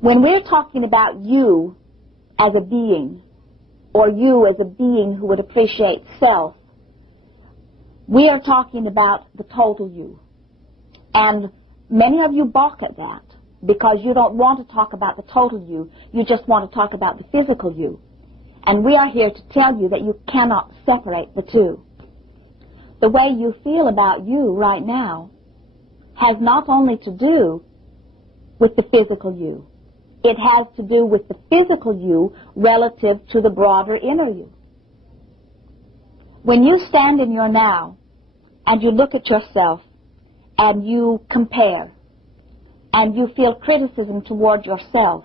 When we're talking about you as a being, or you as a being who would appreciate self, we are talking about the total you. And many of you balk at that because you don't want to talk about the total you. You just want to talk about the physical you. And we are here to tell you that you cannot separate the two. The way you feel about you right now has not only to do with the physical you. It has to do with the physical you relative to the broader inner you. When you stand in your now and you look at yourself and you compare and you feel criticism toward yourself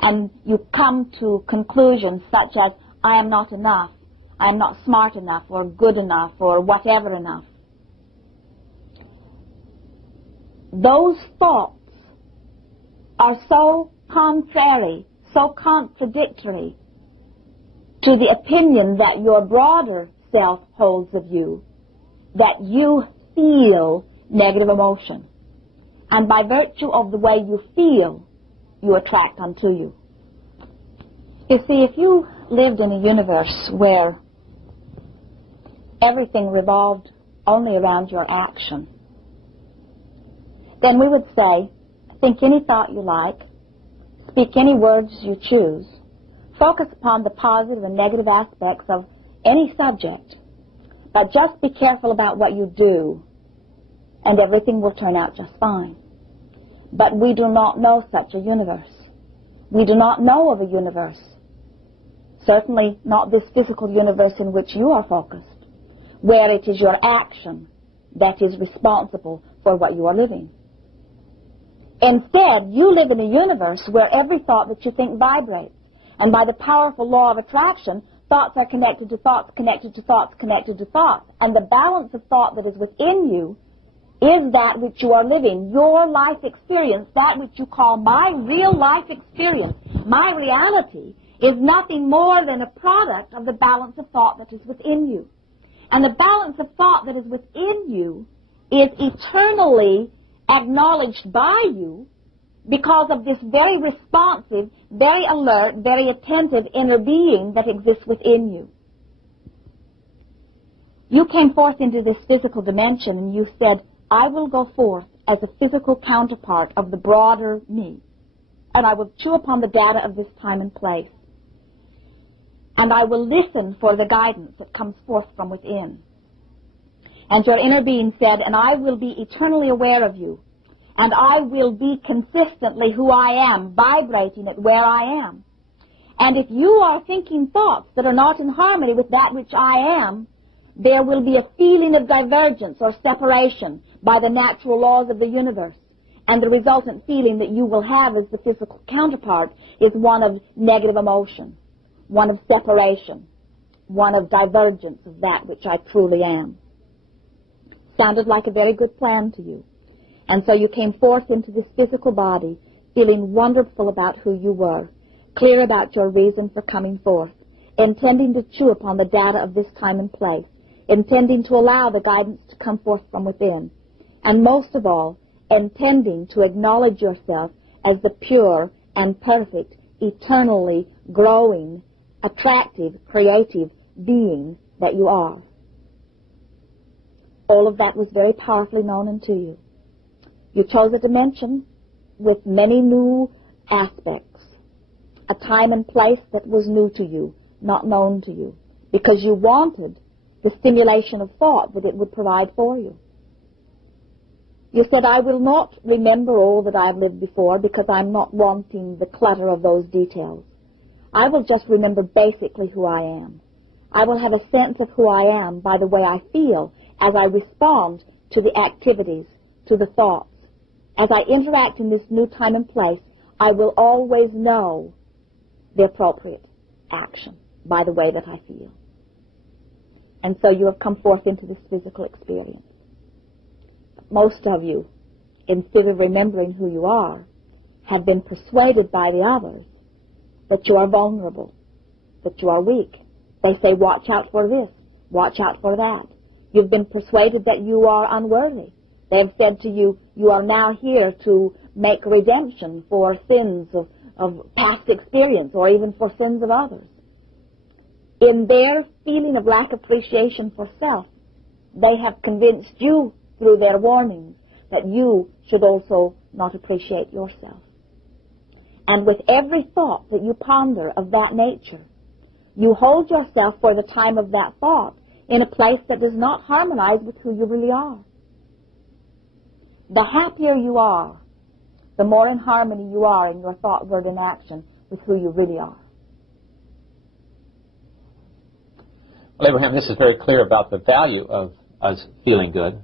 and you come to conclusions such as, I am not enough, I am not smart enough or good enough or whatever enough, those thoughts are so contrary, so contradictory to the opinion that your broader self holds of you, that you feel negative emotion. And by virtue of the way you feel, you attract unto you. You see, if you lived in a universe where everything revolved only around your action, then we would say, think any thought you like, speak any words you choose, focus upon the positive and negative aspects of any subject, but just be careful about what you do, and everything will turn out just fine. But we do not know such a universe. We do not know of a universe, certainly not this physical universe in which you are focused, where it is your action that is responsible for what you are living. Instead, you live in a universe where every thought that you think vibrates. And by the powerful law of attraction, thoughts are connected to thoughts, connected to thoughts, connected to thoughts. And the balance of thought that is within you is that which you are living. Your life experience, that which you call my real life experience, my reality, is nothing more than a product of the balance of thought that is within you. And the balance of thought that is within you is eternally acknowledged by you because of this very responsive, very alert, very attentive inner being that exists within you. You came forth into this physical dimension and you said, I will go forth as a physical counterpart of the broader me, and I will chew upon the data of this time and place, and I will listen for the guidance that comes forth from within. And your inner being said, and I will be eternally aware of you, and I will be consistently who I am, vibrating at where I am. And if you are thinking thoughts that are not in harmony with that which I am, there will be a feeling of divergence or separation by the natural laws of the universe. And the resultant feeling that you will have as the physical counterpart is one of negative emotion, one of separation, one of divergence of that which I truly am. Sounded like a very good plan to you. And so you came forth into this physical body feeling wonderful about who you were, clear about your reason for coming forth, intending to chew upon the data of this time and place, intending to allow the guidance to come forth from within, and most of all, intending to acknowledge yourself as the pure and perfect, eternally growing, attractive, creative being that you are. All of that was very powerfully known unto you. You chose a dimension with many new aspects, a time and place that was new to you, not known to you, because you wanted the stimulation of thought that it would provide for you. You said, I will not remember all that I've lived before because I'm not wanting the clutter of those details. I will just remember basically who I am. I will have a sense of who I am by the way I feel as I respond to the activities, to the thoughts. As I interact in this new time and place, I will always know the appropriate action by the way that I feel. And so you have come forth into this physical experience. But most of you, instead of remembering who you are, have been persuaded by the others that you are vulnerable, that you are weak. They say, watch out for this, watch out for that. You've been persuaded that you are unworthy. They have said to you, you are now here to make redemption for sins of past experience or even for sins of others. In their feeling of lack of appreciation for self, they have convinced you through their warnings that you should also not appreciate yourself. And with every thought that you ponder of that nature, you hold yourself for the time of that thought in a place that does not harmonize with who you really are. The happier you are, the more in harmony you are in your thought, word, and action with who you really are. Well, Abraham, this is very clear about the value of us feeling good.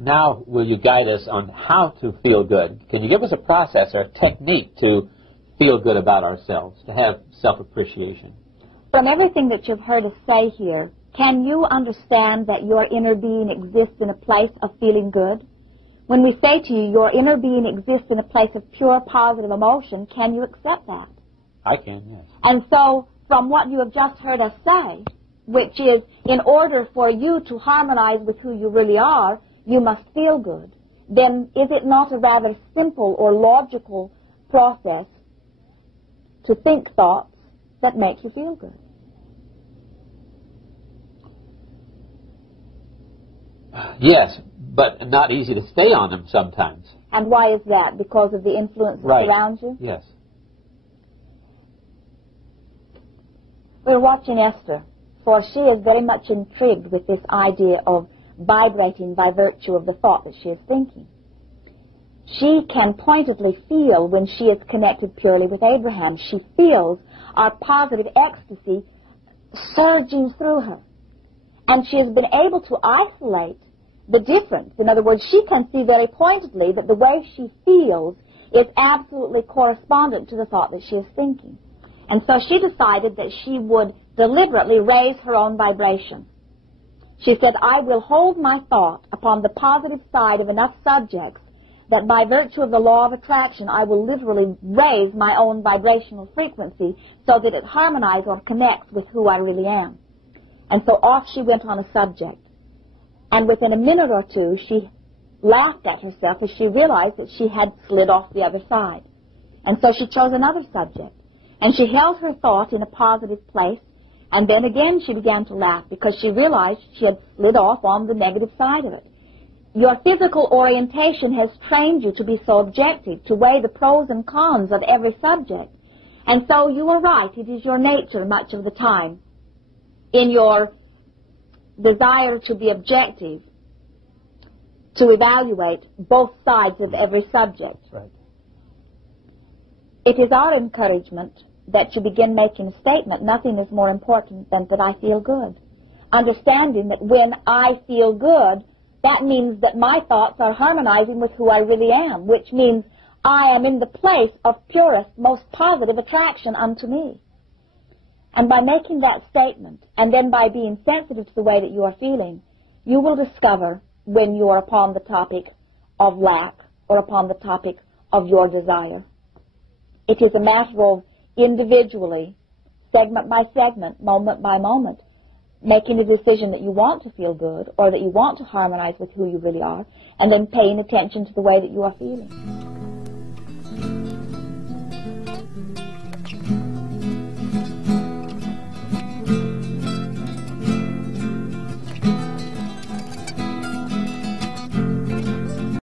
Now, will you guide us on how to feel good? Can you give us a process or a technique to feel good about ourselves, to have self-appreciation? From everything that you've heard us say here, can you understand that your inner being exists in a place of feeling good? When we say to you, your inner being exists in a place of pure positive emotion, can you accept that? I can, yes. And so, from what you have just heard us say, which is, in order for you to harmonize with who you really are, you must feel good, then is it not a rather simple or logical process to think thoughts that make you feel good? Yes, but not easy to stay on them sometimes. And why is that? Because of the influence that surrounds you? Yes. We're watching Esther, for she is very much intrigued with this idea of vibrating by virtue of the thought that she is thinking. She can pointedly feel when she is connected purely with Abraham. She feels our positive ecstasy surging through her. And she has been able to isolate the difference. In other words, she can see very pointedly that the way she feels is absolutely correspondent to the thought that she is thinking. And so she decided that she would deliberately raise her own vibration. She said, I will hold my thought upon the positive side of enough subjects that by virtue of the law of attraction, I will literally raise my own vibrational frequency so that it harmonizes or connects with who I really am. And so off she went on a subject. And within a minute or two, she laughed at herself as she realized that she had slid off the other side. And so she chose another subject. And she held her thought in a positive place. And then again she began to laugh because she realized she had slid off on the negative side of it. Your physical orientation has trained you to be so objective, to weigh the pros and cons of every subject. And so you are right, it is your nature much of the time, in your desire to be objective, to evaluate both sides of every subject. Right. It is our encouragement that you begin making a statement, nothing is more important than that I feel good. Understanding that when I feel good, that means that my thoughts are harmonizing with who I really am, which means I am in the place of purest, most positive attraction unto me. And by making that statement, and then by being sensitive to the way that you are feeling, you will discover when you are upon the topic of lack or upon the topic of your desire. It is a matter of individually, segment by segment, moment by moment, making a decision that you want to feel good or that you want to harmonize with who you really are, and then paying attention to the way that you are feeling.